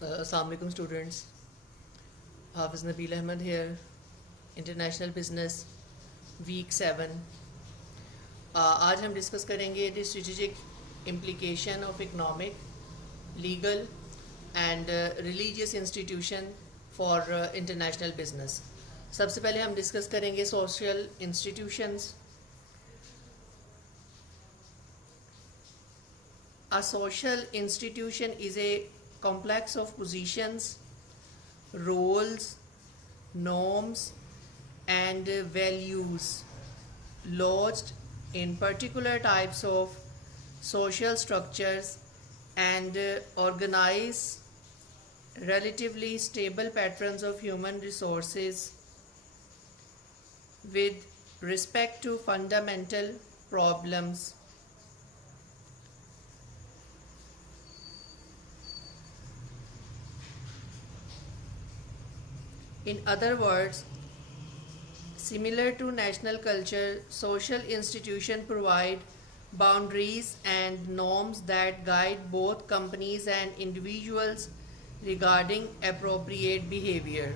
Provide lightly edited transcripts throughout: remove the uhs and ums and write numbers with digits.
Assalamu alaikum students. Hafiz Nabil Ahmed here. International Business Week 7. आज हम discuss करेंगे the strategic implication of economic, legal and religious institution for international business. सबसे पहले हम discuss करेंगे social institutions. A social institution is a complex of positions, roles, norms, and values lodged in particular types of social structures and organize relatively stable patterns of human resources with respect to fundamental problems. In other words, similar to national culture, social institutions provide boundaries and norms that guide both companies and individuals regarding appropriate behavior.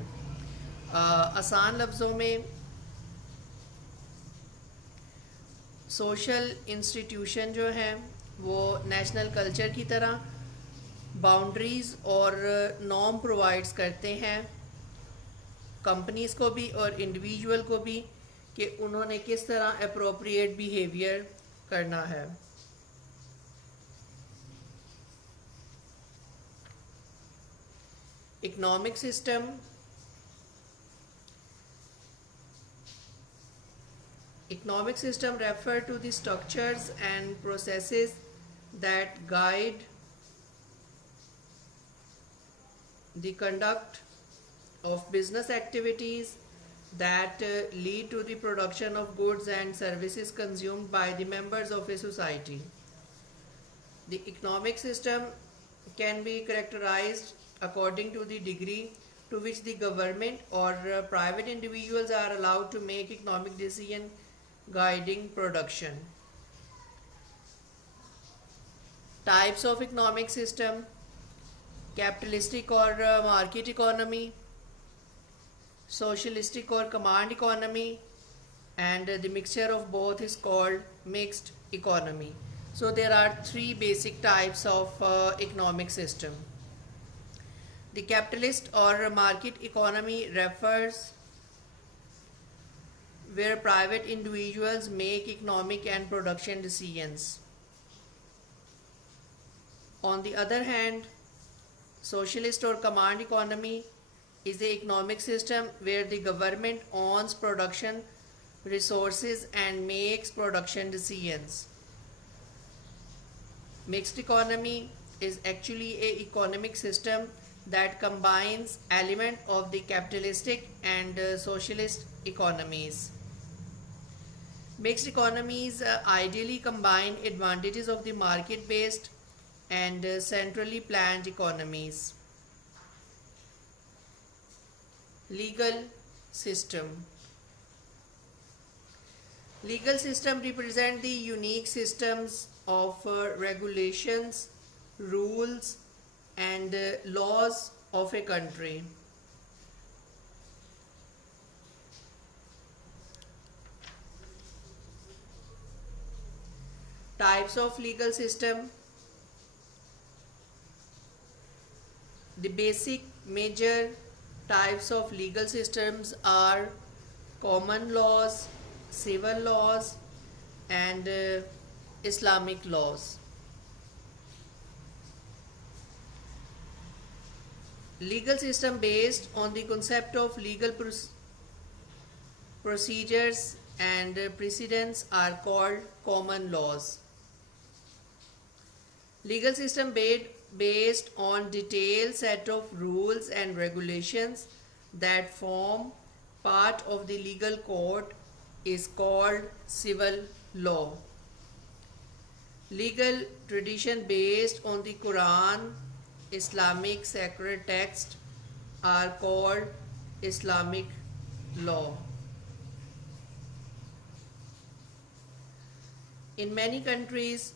आसान लफ्ज़ों में social institution जो हैं वो national culture की तरह boundaries और norm provides करते हैं कंपनीज़ को भी और इंडिविजुअल को भी कि उन्होंने किस तरह अप्रोप्रिएट बिहेवियर करना है. Economic system refer to the structures and processes that guide the conduct of business activities that lead to the production of goods and services consumed by the members of a society. The economic system can be characterized according to the degree to which the government or private individuals are allowed to make economic decisions guiding production. Types of economic system: capitalistic or market economy, socialistic or command economy, and the mixture of both is called mixed economy. So there are three basic types of economic system. The capitalist or market economy refers where private individuals make economic and production decisions. On the other hand, socialist or command economy is the economic system where the government owns production resources and makes production decisions. Mixed economy is actually an economic system that combines elements of the capitalistic and socialist economies. Mixed economies ideally combine advantages of the market-based and centrally planned economies. Legal system. Legal system represent the unique systems of regulations, rules, and laws of a country. Types of legal system. The basic major types of legal systems are common laws, civil laws, and Islamic laws. Legal system based on the concept of legal procedures and precedents are called common laws. Legal system based on detailed set of rules and regulations that form part of the legal code is called civil law. Legal tradition based on the Quran, Islamic sacred text are called Islamic law. In many countries,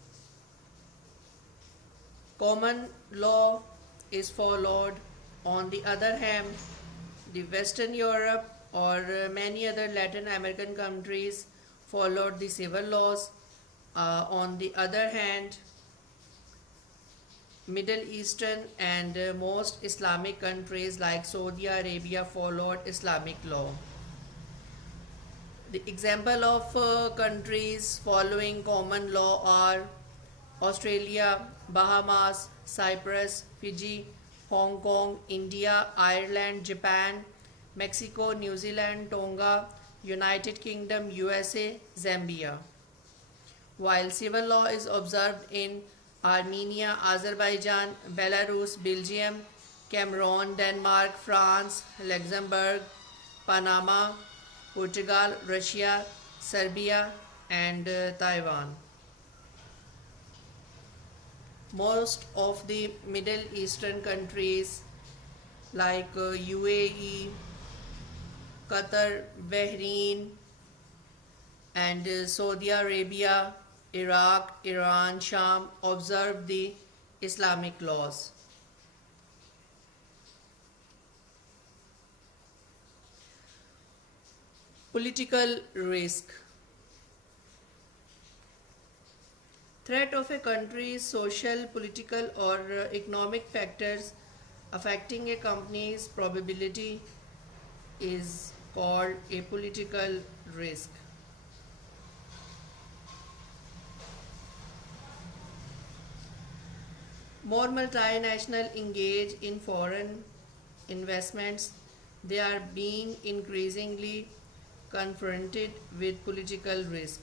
common law is followed. On the other hand, the Western Europe or many other Latin American countries followed the civil laws. On the other hand, Middle Eastern and most Islamic countries like Saudi Arabia followed Islamic law. The example of countries following common law are Australia, Bahamas, Cyprus, Fiji, Hong Kong, India, Ireland, Japan, Mexico, New Zealand, Tonga, United Kingdom, USA, Zambia. While civil law is observed in Armenia, Azerbaijan, Belarus, Belgium, Cameroon, Denmark, France, Luxembourg, Panama, Portugal, Russia, Serbia, and Taiwan. Most of the Middle Eastern countries like UAE, Qatar, Bahrain, and Saudi Arabia, Iraq, Iran, Sham observe the Islamic laws. Political risk. Threat of a country's social, political, or economic factors affecting a company's probability is called a political risk. More multinational engage in foreign investments. They are being increasingly confronted with political risk.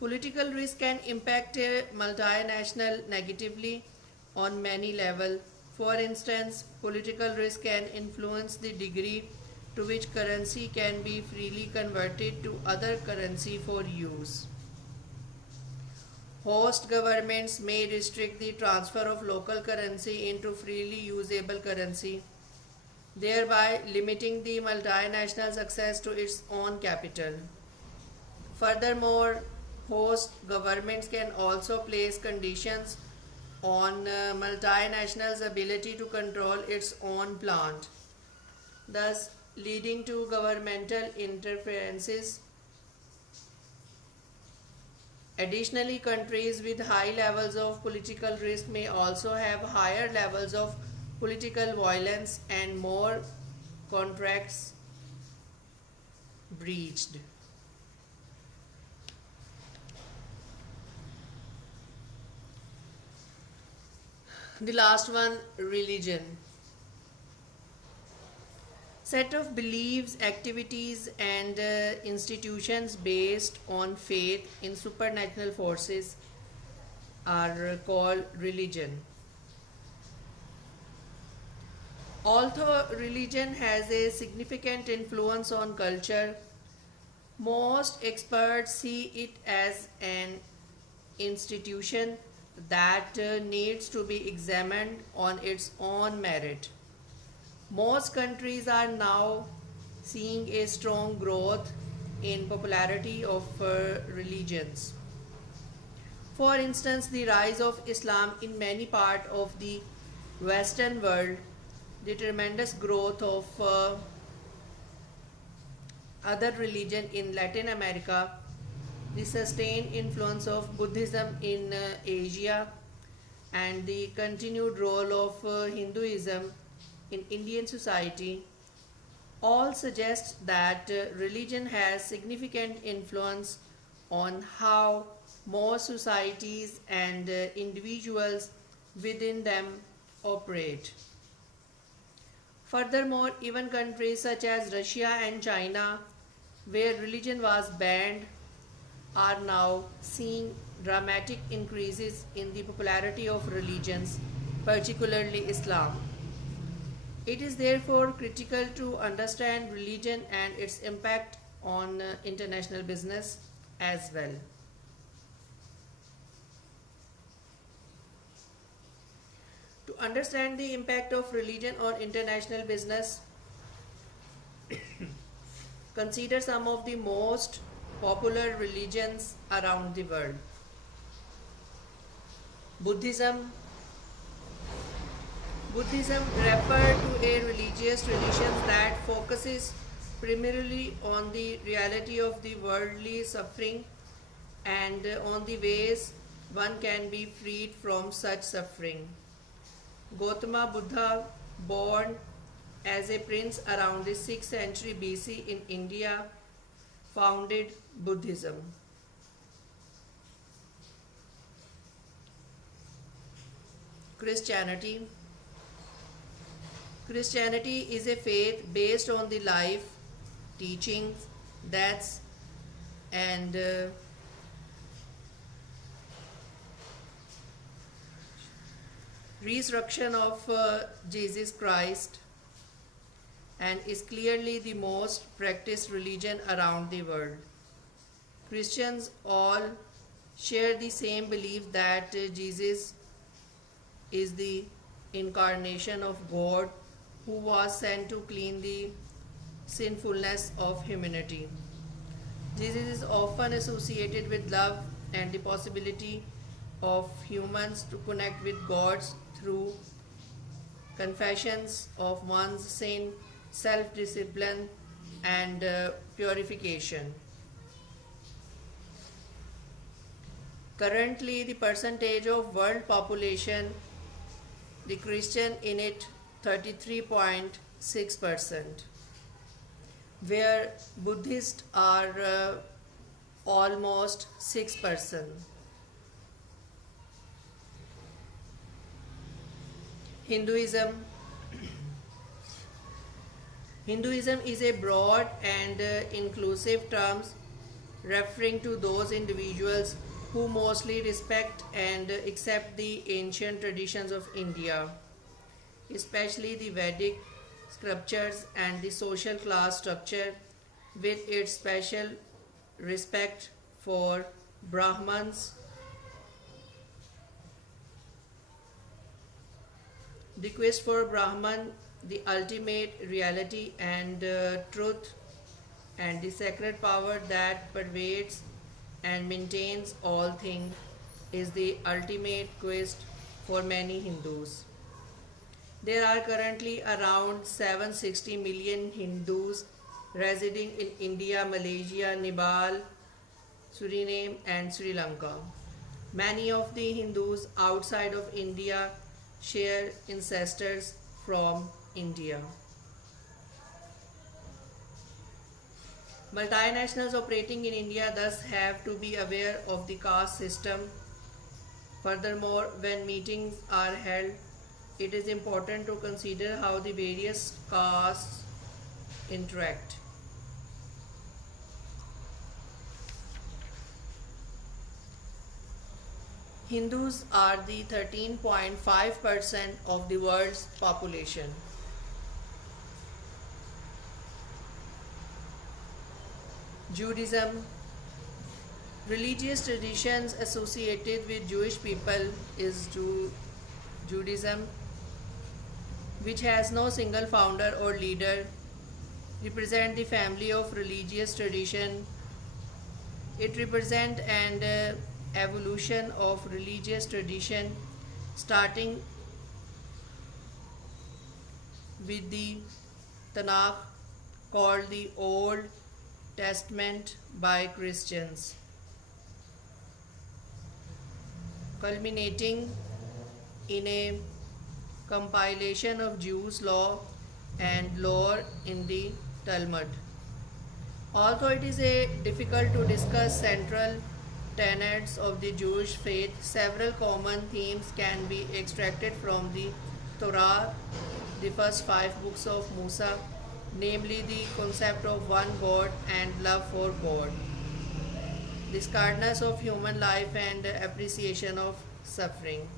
Political risk can impact a multinational negatively on many levels. For instance, political risk can influence the degree to which currency can be freely converted to other currency for use. Host governments may restrict the transfer of local currency into freely usable currency, thereby limiting the multinational's access to its own capital. Furthermore, host governments can also place conditions on multinationals' ability to control its own plant, thus leading to governmental interferences. Additionally, countries with high levels of political risk may also have higher levels of political violence and more contracts breached. The last one, religion. Set of beliefs, activities, and institutions based on faith in supernatural forces are called religion. Although religion has a significant influence on culture, most experts see it as an institution that needs to be examined on its own merit. Most countries are now seeing a strong growth in popularity of religions. For instance, the rise of Islam in many parts of the Western world, the tremendous growth of other religion in Latin America, the sustained influence of Buddhism in Asia, and the continued role of Hinduism in Indian society all suggest that religion has significant influence on how most societies and individuals within them operate. Furthermore, even countries such as Russia and China, where religion was banned, are now seeing dramatic increases in the popularity of religions, particularly Islam. It is therefore critical to understand religion and its impact on international business as well. To understand the impact of religion on international business, consider some of the most popular religions around the world. Buddhism, Buddhism refers to a religious tradition that focuses primarily on the reality of the worldly suffering and on the ways one can be freed from such suffering. Gautama Buddha, born as a prince around the 6th century BC in India, founded Buddhism. Christianity. Christianity is a faith based on the life, teachings, deaths, and resurrection of Jesus Christ, and is clearly the most practiced religion around the world. Christians all share the same belief that Jesus is the incarnation of God who was sent to clean the sinfulness of humanity. Jesus is often associated with love and the possibility of humans to connect with God through confessions of one's sin, self discipline, and purification. Currently, the percentage of world population, the Christian in it 33.6%, where Buddhists are almost 6%. Hinduism. Hinduism is a broad and inclusive term referring to those individuals who mostly respect and accept the ancient traditions of India, especially the Vedic scriptures and the social class structure, with its special respect for Brahmins. The quest for Brahman, the ultimate reality and truth, and the sacred power that pervades and maintains all things, is the ultimate quest for many Hindus. There are currently around 760 million Hindus residing in India, Malaysia, Nepal, Suriname, and Sri Lanka. Many of the Hindus outside of India share ancestors from India. Multinationals operating in India thus have to be aware of the caste system. Furthermore, when meetings are held, it is important to consider how the various castes interact. Hindus are the 13.5% of the world's population. Judaism. Religious traditions associated with Jewish people is Judaism, which has no single founder or leader, represent the family of religious tradition. It represents an evolution of religious tradition starting with the Tanakh, called the Old Testament by Christians, culminating in a compilation of Jews' law and lore in the Talmud. Although it is difficult to discuss central tenets of the Jewish faith, several common themes can be extracted from the Torah, the first 5 books of Musa, namely the concept of one God and love for God, the sacredness of human life and appreciation of suffering.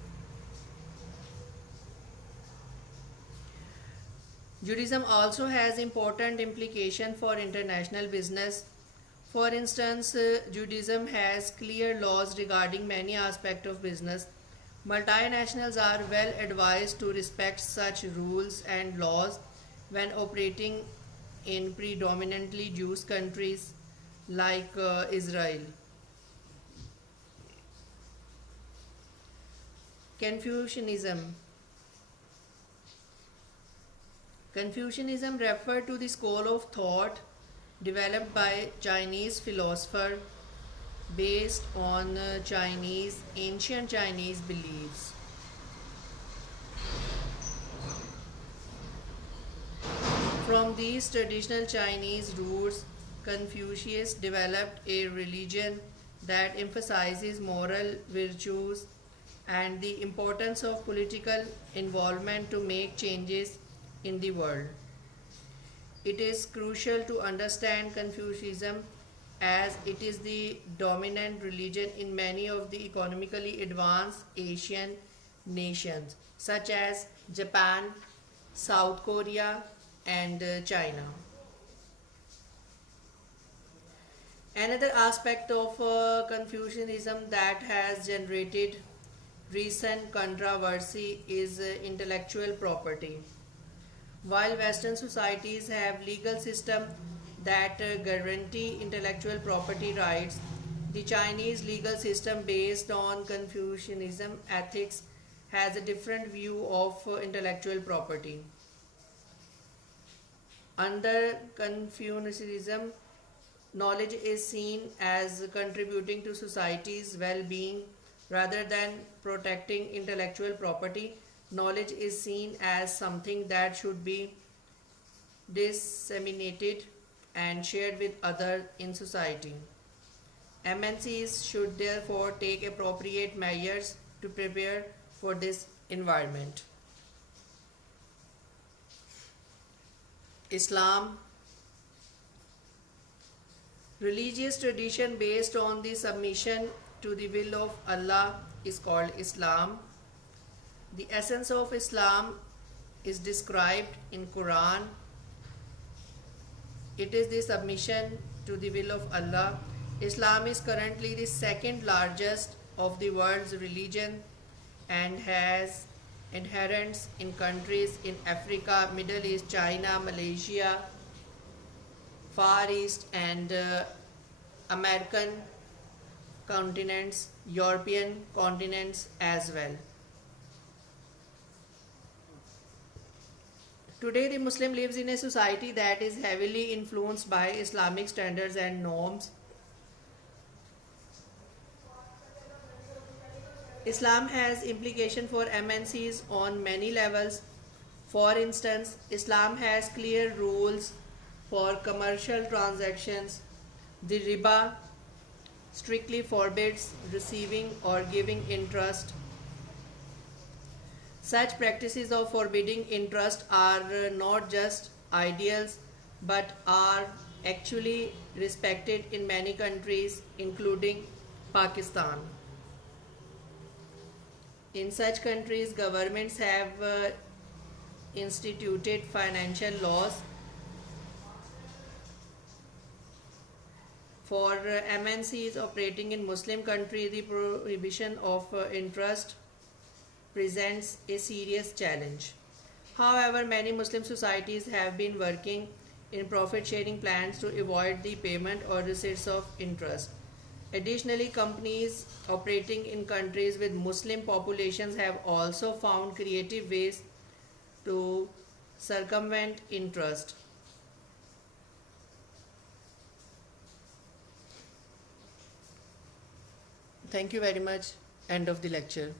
Judaism also has important implication for international business. For instance, Judaism has clear laws regarding many aspects of business. Multinationals are well advised to respect such rules and laws when operating in predominantly Jewish countries like Israel. Confucianism. Confucianism referred to the school of thought developed by Chinese philosopher based on ancient Chinese beliefs. From these traditional Chinese roots, Confucius developed a religion that emphasizes moral virtues and the importance of political involvement to make changes in the world. It is crucial to understand Confucianism as it is the dominant religion in many of the economically advanced Asian nations such as Japan, South Korea, and China. Another aspect of Confucianism that has generated recent controversy is intellectual property. While Western societies have legal systems that guarantee intellectual property rights, the Chinese legal system based on Confucianism ethics has a different view of intellectual property. Under Confucianism, knowledge is seen as contributing to society's well being rather than protecting intellectual property. Knowledge is seen as something that should be disseminated and shared with others in society. MNCs should therefore take appropriate measures to prepare for this environment. Islam. Religious tradition based on the submission to the will of Allah is called Islam. The essence of Islam is described in Quran. It is the submission to the will of Allah. Islam is currently the second largest of the world's religion and has adherents in countries in Africa, Middle East, China, Malaysia, Far East, and American continents, European continents as well. Today, the Muslim lives in a society that is heavily influenced by Islamic standards and norms. Islam has implication for MNCs on many levels. For instance, Islam has clear rules for commercial transactions. The riba strictly forbids receiving or giving interest. Such practices of forbidding interest are not just ideals but are actually respected in many countries, including Pakistan. In such countries, governments have instituted financial laws. For MNCs operating in Muslim countries, the prohibition of interest presents a serious challenge. However, many Muslim societies have been working in profit-sharing plans to avoid the payment or receipts of interest. Additionally, companies operating in countries with Muslim populations have also found creative ways to circumvent interest. Thank you very much. End of the lecture.